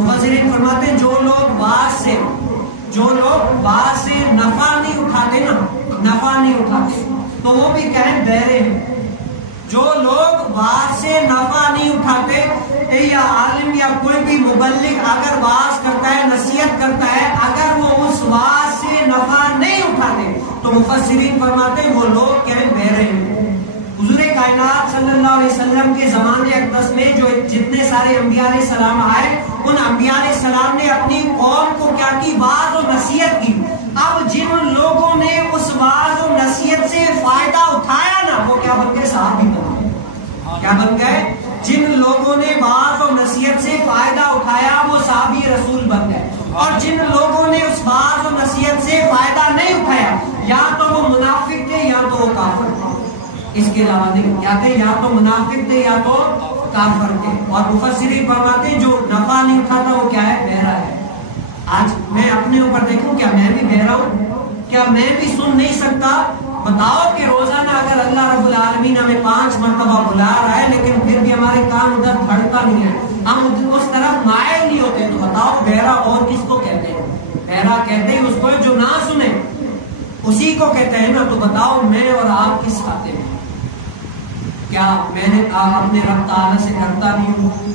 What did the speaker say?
مفسرین فرماتے ہیں جو لوگ واعظ سے نفع نہیں اٹھاتے نا، نفع نہیں اٹھاتے تو وہ بھی کہیں بہرے ہیں۔ جو لوگ واعظ سے نفع نہیں اٹھاتے، یا عالم یا کوئی بھی مبلغ اگر واعظ کرتا ہے، نصیحت کرتا ہے، اگر وہ اس واعظ سے نفع نہیں اٹھاتے تو مفسرین فرماتے ہیں وہ لوگ کہیں بہرے ہیں۔ حضور کائنات صلی اللہ علیہ وسلم کے زمانے اقدس میں جو جتنے سارے انبیاء علیہ السلام آئے، ان انبیاء علیہ السلام نے اپنی قوم کو کیا کی؟ واعظ و نصیحت کی۔ اب جن لوگوں نے اس واعظ و نصیحت سے فائدہ اٹھایا نا، وہ کیا بن گئے؟ صحابی بن گئے۔ کیا بن گئے؟ جن لوگوں نے واعظ و نصیحت سے فائدہ اٹھایا وہ صحابی رسول بن گئے، اور جن لوگوں نے اس واعظ و نصیحت سے فائدہ نہیں اٹھایا، یا تو وہ منافق تھے یا تو وہ کافر تھے، اس کے علاوہ نہیں کیا تھے، یا تو منافق تھے یا تو کافر تھے۔ اور مفسرین فرماتے ہیں جو نفع نہیں اٹھاتا وہ کیا ہے؟ بہرا ہے۔ آج میں اپنے اوپر دیکھوں، کیا میں بھی بہرا ہوں؟ کیا میں بھی سن نہیں سکتا؟ بتاؤ کہ روزانہ اگر اللہ رب العالمین ہمیں 5 مرتبہ بلا رہا ہے لیکن پھر بھی ہمارے کان ادھر دھڑکتا نہیں ہے، ہم اس طرف مائل نہیں ہوتے، تو بتاؤ بہرا اور کس کو کہتے ہیں؟ بہرا کہتے ہیں اس کو جو نہ سنے، اسی کو کہتے ہیں نا۔ تو بتاؤ میں اور آپ کس کھاتے ہیں؟ کیا میں نے اپنے رب تعالیٰ سے ڈرتا نہیں ہوں؟